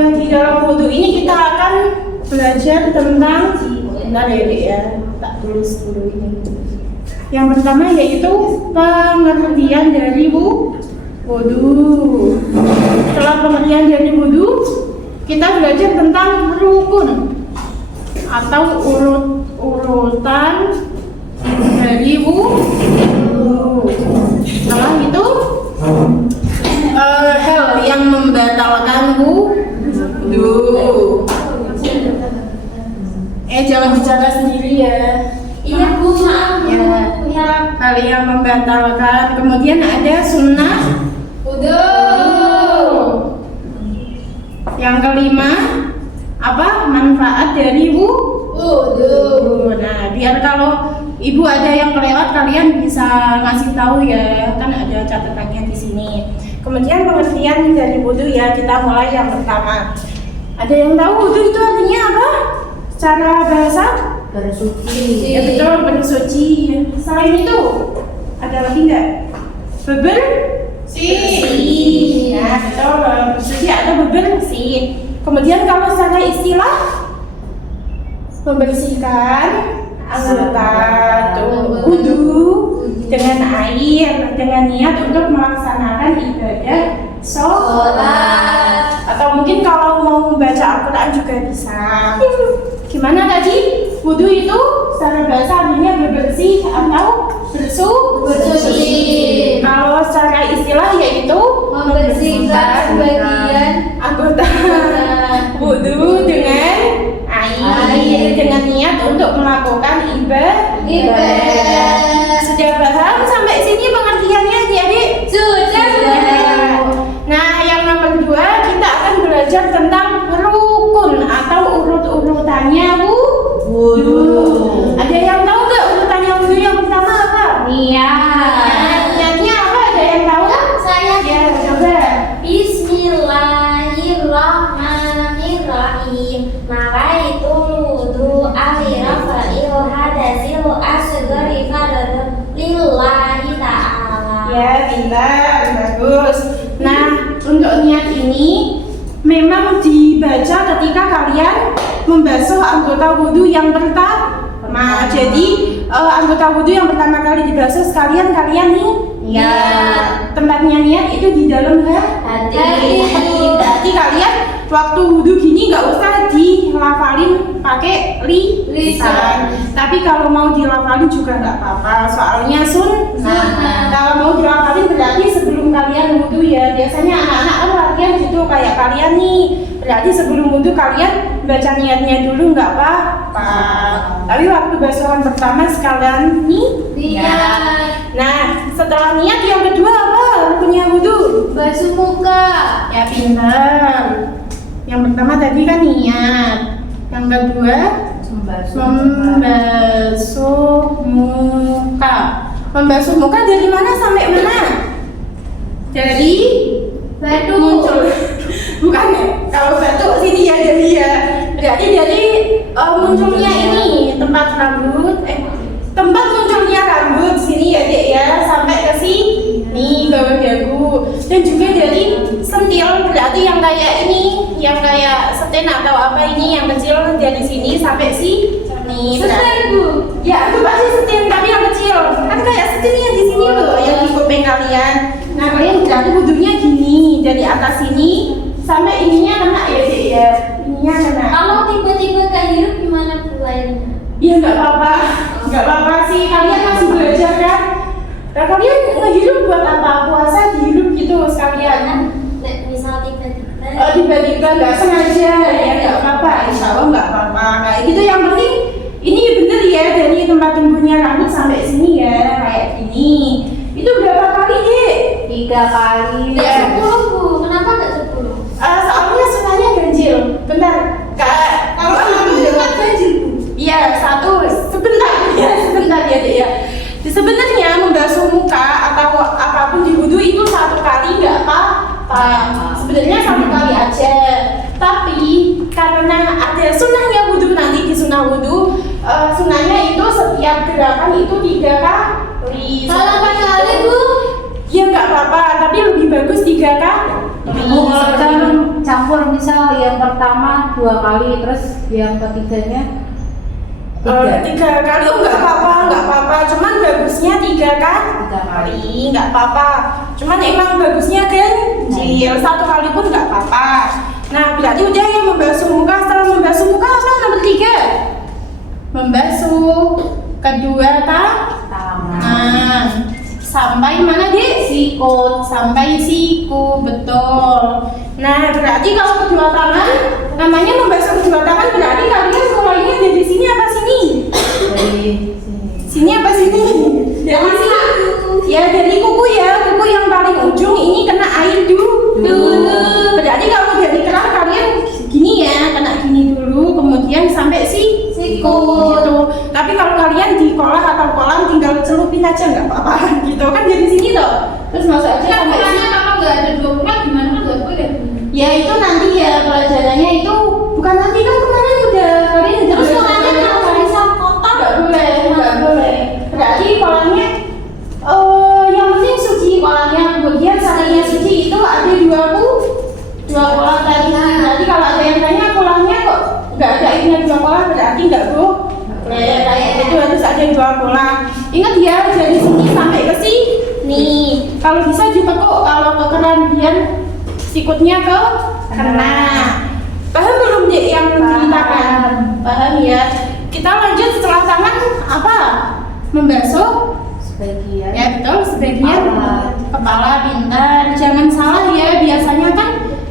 Di dalam wudhu ini kita akan belajar tentang, bentar ya Dek ya, tak tulis dulu ini. Yang pertama yaitu pengertian dari wudhu. Setelah pengertian dari wudhu, kita belajar tentang rukun atau urutan dari wudhu. Setelah itu hal yang membatalkan wudhu. Jangan bicara sendiri ya. Iya Bu, maaf Bu. Ya, hal yang membatalkan. Kemudian ada sunnah Wudhu. Yang kelima, apa? Manfaat dari wudhu. Nah, biar kalau ibu ada yang kelewat kalian bisa ngasih tahu ya, kan ada catatannya di sini. Kemudian pengertian dari wudhu ya, kita mulai yang pertama. Ada yang tahu wudhu itu artinya apa? Secara bahasa? Bersuci. Ya betul, bersuci. Selain itu, ada lagi nggak? Bersih. Nah, betul, bersuci atau bersih. Kemudian kalau secara istilah, membersihkan anggota wudhu dengan air dengan niat untuk melaksanakan ibadah sholat. Atau mungkin kalau mau membaca Al-Quran juga bisa. Gimana tadi? Wudhu itu secara bahasa artinya berbersih atau bersuci. Kalau secara istilah yaitu Membersihkan sebagian anggota wudhu dengan air dengan niat untuk melakukan ibadah. Sudah paham sampai sini pengertiannya adik-adik? Sudah. Nah, yang nomor 2 kita akan belajar tentang rukun atau urut-urutannya wudhu. Ada yang tahu nggak urutannya wudhu yang pertama apa? Niatnya apa? Ada yang tahu? Saya Ya, coba. Bismillahirrahmanirrahim. Nawaitu wudhu alirafa'il hadasil asghari fardhu lillahi ta'ala. Ya, pintar, bagus. Nah, untuk niat ini memang dibaca ketika kalian membasuh anggota wudhu yang pertama. Jadi anggota wudhu yang pertama kali dibasuh sekalian kalian nih. Ya. Tempatnya niat itu di dalam hati. Berarti kalian waktu wudhu gini nggak usah dilafalin pakai lisan. Tapi kalau mau dilafalin juga nggak apa-apa. Soalnya sunnah. Kalau mau dilafalin berarti sebelum kalian wudhu ya. Biasanya anak-anak kan latihan gitu kayak kalian nih. Berarti sebelum wudhu kalian baca niatnya dulu nggak apa-apa. Tapi waktu basuhan pertama sekalian niat. Nah, setelah niat yang kedua apa? Rukunnya wudhu? Basuh muka. Ya pintar. Yang pertama tadi kan niat. Yang kedua membasuh muka. Membasuh muka dari mana sampai mana? Dari Batu. muncul. Bukan ya? Kalau batu sini ya jadi ya. Berarti dari munculnya ini tempat rambut. Tempat munculnya rambut sini ya Dek ya, sampai ke sini bawah dagu. Dan juga dari sentil, berarti yang kayak ini, yang kayak seten atau apa ini yang kecil dari sini sampai sini. Seten Bu. Ya itu pasti seten, tapi yang kecil. Kan kayak setennya di sini loh, yang di kuping kalian. Nah kalian berarti wudhunya gini, dari atas sini sampai ininya kena ya Dek ya. Ininya kena. Kalau tiba-tiba kehirup gimana Bu airnya? Ya nggak apa-apa, nggak apa-apa sih, kalian masih belajar kan? Nah kalian ngehirup buat apa? Puasa dihirup gitu sekalian. Misal tiba-tiba. Tiba-tiba nggak sengaja ya nggak apa-apa, insya Allah nggak apa-apa. Kayak gitu yang penting ini bener ya dari tempat tumbuhnya rambut sampai sini ya kayak gini. Itu berapa kali Dek? 3 kali. Ya. 10 Bu. Kenapa nggak 10? Soalnya sunahnya ganjil. Bentar, kalau Kenapa ganjil Bu? iya, sebentar ya Dek ya. Sebenarnya membasuh muka atau apapun di wudhu itu 1 kali nggak apa-apa. Sebenarnya 1 kali aja. Tapi karena ada sunahnya wudhu nanti di sunah wudhu, sunahnya itu setiap gerakan itu 3 kali. Kalau 4 kali Bu? Ya nggak apa-apa, tapi lebih bagus 3 kali. dicampur, misal yang pertama 2 kali, terus yang ketiganya 3 kali nggak apa-apa, cuman bagusnya 3 kali, nggak apa-apa. Cuman emang bagusnya ganjil, 1 kali pun nggak apa-apa. Nah, berarti udah yang membasuh muka. Setelah membasuh muka, apa nomor 3? Membasuh kedua tangan. Sampai mana, Dik? sikut. Sampai siku, betul. Nah, berarti kalau kedua tangan, namanya membasuh kedua tangan, berarti kalian mulainya dari sini apa sini? Dari sini. Sini apa sini? Dari sini. Ya, dari kuku ya, kuku yang paling ujung ini kena air dulu. Berarti kalau dari kerah kalian gini ya, kena gini dulu, kemudian sampai siku. Gitu. Tapi kalau kalian di kolam atau kolam tinggal celupin aja nggak apa-apa, gitu kan dari sini toh. Terus masuk aja sampai sini. Kalau nggak ada 2 bulan gimana nggak boleh? Ya itu nanti ya pelajarannya itu bukan nanti kan kemarin udah kalian udah Terus belajar. tangannya kalau bisa kotor nggak boleh. Berarti kolamnya yang penting suci kolamnya. Kemudian sarinya suci itu ada 2 kolam tadi. Nanti kalau ada yang tanya kolamnya kok nggak ada airnya 2 kolam, berarti nggak boleh. Kayak itu harus ada 2 kolam. Ingat ya, dari sini sampai ke sini. Kalau bisa ditekuk kalau ke keran biar sikutnya ke kena. Paham belum, Dek, yang diceritakan? Paham ya. Kita lanjut setelah tangan apa? Membasuh Sebagian. ya, betul, sebagian kepala. Pintar, jangan salah ya. Biasanya kan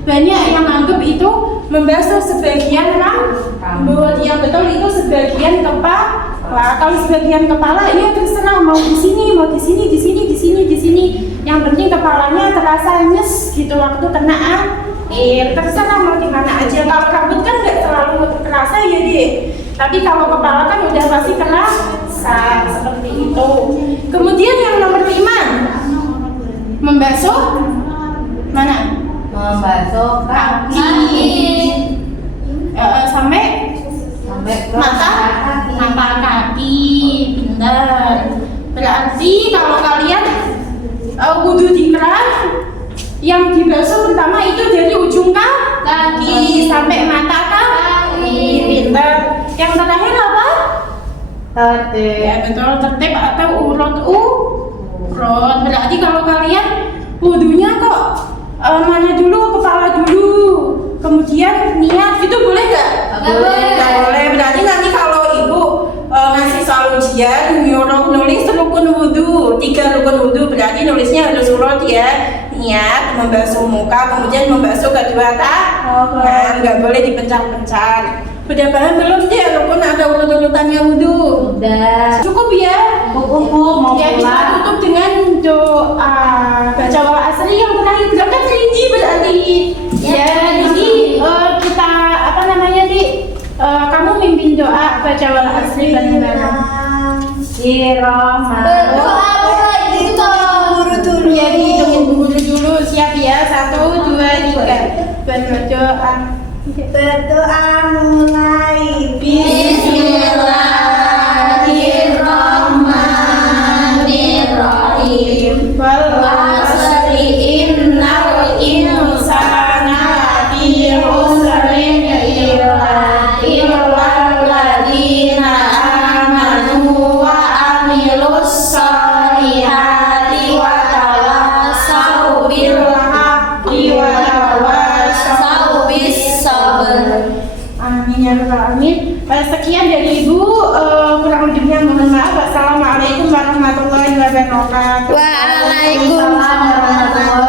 banyak yang anggap itu membasuh sebagian rambut. Yang betul itu sebagian kepala. Kalau sebagian kepala ya terserah, mau di sini, mau di sini, di sini, di sini, di sini. Yang penting kepalanya terasa nyes gitu waktu kena air. Terserah mau di mana aja. Kalau rambut kan nggak terlalu terasa ya, Dek. Tapi kalau kepala kan udah pasti terasa seperti itu. Kemudian yang nomor 5, membasuh mana? Membasuh Kaki. Sampai ke mata kaki. Pintar. Berarti kalau kalian wudhu di keran, yang dibasuh pertama itu dari ujung kaki sampai mata kaki. Pintar. Yang terakhir apa? tertib. Ya betul, tertib atau urut. Berarti kalau kalian wudhunya kok mana dulu, kepala dulu, kemudian niat, itu boleh nggak? Nggak boleh. Nggak boleh. Berarti nanti kalau ibu ngasih soal ujian nyuruh nulis rukun wudhu, 3 rukun wudhu, berarti nulisnya harus urut ya. Niat, membasuh muka, kemudian membasuh kedua tangan, nggak boleh dipencar-pencar. Udah paham belum dia rukun atau urut-urutannya wudhu? Udah. Cukup ya? Cukup, mau Ya, kita pulang. tutup dengan doa baca wal asri yang terakhir. Berangkat kelinci berarti. Ya, jadi kita apa namanya, Di? Kamu mimpin doa baca wal asri bagaimana? Berdoa mulai gitu. Guru dulu ya, dihitungin guru dulu. Siap ya? 1, 2, 3. Berdoa. Berdoa mulai. Bismillahirrahmanirrahim. Wal asri innal insana lafi khusrin illa alladziina aamanu wa amilus sholihati wa tawassaw bil haqqi wa tawassaw bis sabr. Amin ya rabbal alamin. Sekian dari Ibu, kurang lebihnya mohon maaf. Wassalamualaikum warahmatullahi wabarakatuh. Waalaikumsalam warahmatullahi